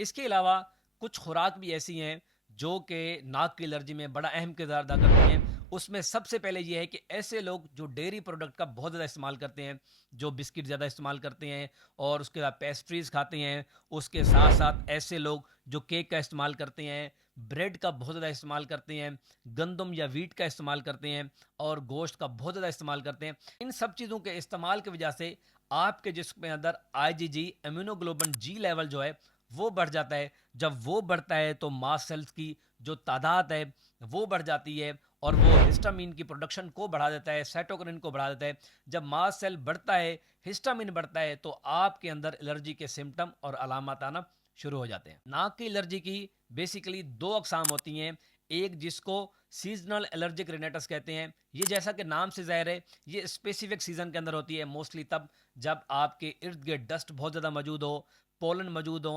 इसके अलावा कुछ खुराक भी ऐसी हैं जो कि नाक की एलर्जी में बड़ा अहम किरदार अदा करती हैं। उसमें सबसे पहले ये है कि ऐसे लोग जो डेयरी प्रोडक्ट का बहुत ज़्यादा इस्तेमाल करते हैं, जो बिस्किट ज़्यादा इस्तेमाल करते हैं और उसके बाद पेस्ट्रीज़ खाते हैं, उसके साथ-साथ ऐसे लोग जो केक का इस्तेमाल करते हैं, ब्रेड का बहुत ज़्यादा इस्तेमाल करते हैं, गंदम या व्हीट का इस्तेमाल करते हैं और गोश्त का बहुत ज़्यादा इस्तेमाल करते हैं। इन सब चीज़ों के इस्तेमाल की वजह से आपके जिस्म के अंदर आईजीजी, इम्यूनोग्लोबुलिन जी लेवल जो है वो बढ़ जाता है। जब वो बढ़ता है तो मास्ट सेल्स की जो तादाद है वो बढ़ जाती है और वो हिस्टामिन की प्रोडक्शन को बढ़ा देता है, साइटोकिनिन को बढ़ा देता है। जब मास्ट सेल बढ़ता है, हिस्टामिन बढ़ता है, तो आपके अंदर एलर्जी के सिम्टम और अलामत आना शुरू हो जाते हैं। नाक की एलर्जी की बेसिकली दो अकसाम होती हैं। एक जिसको सीजनल एलर्जिक रिनेटस कहते हैं। ये जैसा कि नाम से ज़ाहिर है, ये स्पेसिफिक सीजन के अंदर होती है, मोस्टली तब जब आपके इर्द गिर्द डस्ट बहुत ज़्यादा मौजूद हो, पोलन मौजूद हो,